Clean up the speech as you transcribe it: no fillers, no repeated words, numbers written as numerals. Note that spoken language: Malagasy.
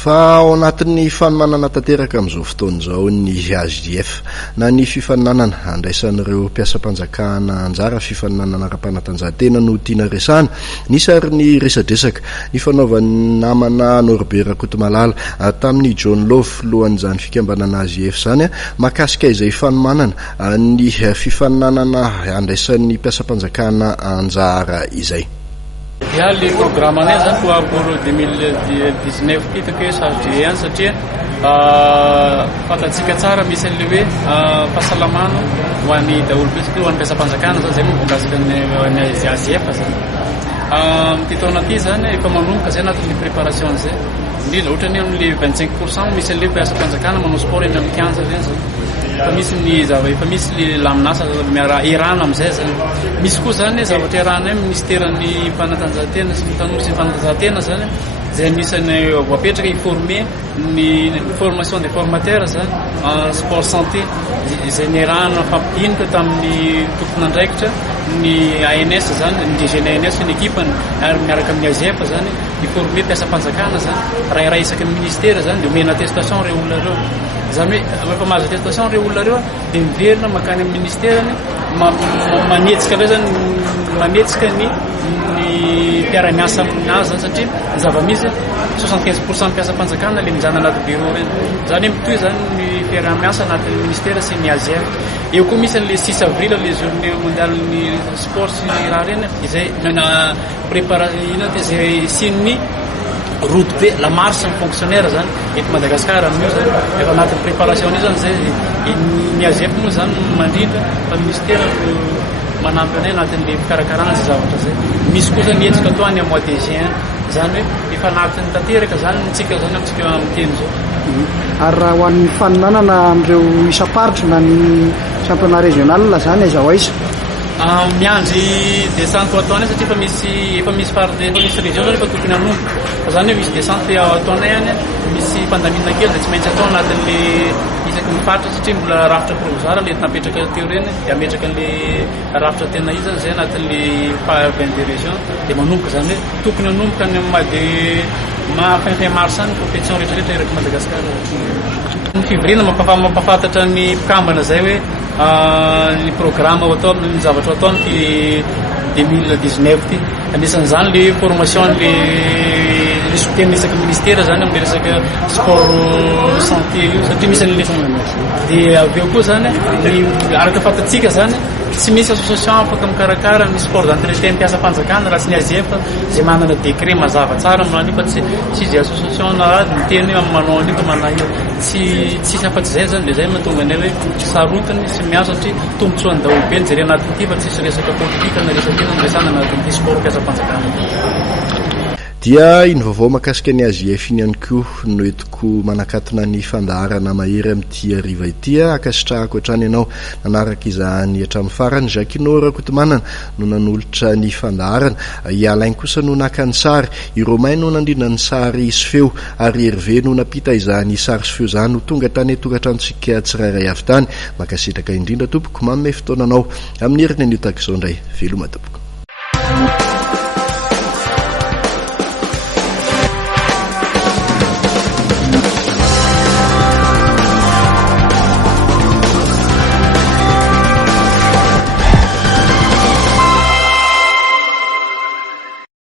fa ao anatin'ny fanomanana tanteraka amin'izao fotoana izao ny AJF na ny fifaninanana andraisan'ireo mpiasam-panjakana anjara fifaninanana ara-panatanjahantena no tiana resana nisary ny resadresaka ny fanaovan'ny namana Norbert Rakotomalala tamin'ny John Love lohan'izany fikambanana AJF zany makasika izay fanomanana ny fifaninanana andraisan'ny mpiasam-panjakana anjara izay. Dia le programanay zany pour 2019 kitako hoe sarotry satria fantatsika tsara misy an'le hoe fahasalamana ho an'ny daholo ho an'ny mpiasam-panjakana zany zay mahakasika ny AJF zany. Ty taona ty zany efa manomboka zay anatin'ny préparation zay indrindra ohatra ny amin'le 25% misy an'le mpiasam-panjakana manao sport eny amin'ny 15 zany zany. Fa misy ny efa misy le laminasa irana amizay zany. Misy koa zany zavatra irana ministeran'ny fanatanjahantena sy ny tanora sy ny fanatanjahantena zany zay anisany voapetraka informer ny formation des formateurs zany en sport santé izay nirana fampidinika tamin'ny tompon'andraikitra ny ANS zany ny DG ANS ny ekipany ary miaraka amin'ny AJF zany informer mpiasam-panjakana zany raha isaky ny ministera zany dia omena attestation reo olona reo zany hoe rehefa mahazo attestation reo olona reo dia miverina makany amin'ny ministerany manetsika reo zany manetsika ny mpiara-miasa aminazy zany satria ny zava-misy 75% mpiasam-panjakana le mijana anaty bureau reny zany mitoy zany ny mpiara-miasa anatin'ny ministera sy ny AJF. Eo koa misy an'le 6 avril le journée mondiale ny sport sy ny raha reny izay na préparation izay sin'ny route be la marche ny fonctionnaire zany eto Madagasikara amin'io zany efa anatin'ny préparation io zany zay ny AJF moa zany mandrindra fa ministera manampy anay anatin'le fikarakarana zay zavatra zay. Misy koa zany etsika atao any mois de juin zany hoe efa anatin'ny tanteraka zany ntsika zany amintsika amin'ny teny zao. Ary raha ho an'ny faninanana amin'ireo isa-paritra na ny championnat régional zany aiza ho aiza miandry descente ataonay satria efa misy faritra misy région zany efa tokony hanomboka fa zany hoe misy descente ataonay any misy fandamina kely dia tsy maintsy atao anatin'le isaky ny faritra satria mbola rafitra provisoire le napetraka teo reny dia ametraka le rafitra tena izy zany zay anatin'le 22 région dia manomboka zany hoe tokony hanomboka ny fin mars any compétition rehetrarehetra eraky Madagasikara. Ny fivirina mampafantatra ny mpikambana zay hoe ny programme atao ny zavatra ataony ty 2019 ty anisan'izany le formation le soutien isaky ministera zany amin'ny resaka sport santé io satria misy an'le dia aveo koa zany araka fantatsika zany tsy misy association afaka mikarakara ny sport d'entretien mpiasam-panjakana raha tsy ny AJF zay manana décret mazava tsara amin'io fa tsy izy association na miteny manao an'io manahio tsy afa-tsy zay zany dia zay mahatonga anay hoe sarotiny sy miasa satria tombotsoan'ny daholo be nijery anatin'ity fa tsisy resaka politika na resaka resana anatin'ity sport mpiasam-panjakana. Dia iny vaovao makasika ny AJF iny ihany koa no entiko manakatona ny fandaharana mahery amin'ity hariva ity akasitrahako hatrany ianao nanaraka izany hatramin'ny farany Jacques Rakotomanana no nanolotra ny fandaharana ialainy kosa no naka ny sary i Romain no nandrina ny sary sy feo ary Hervé no napita izany sary sy feo izany no tonga tany togatrantsika tsirairay avy tany makasitraka indrindra tompoko manome fotoananao amin'ny herin'ny anio tahaka izao indray veloma tompoko.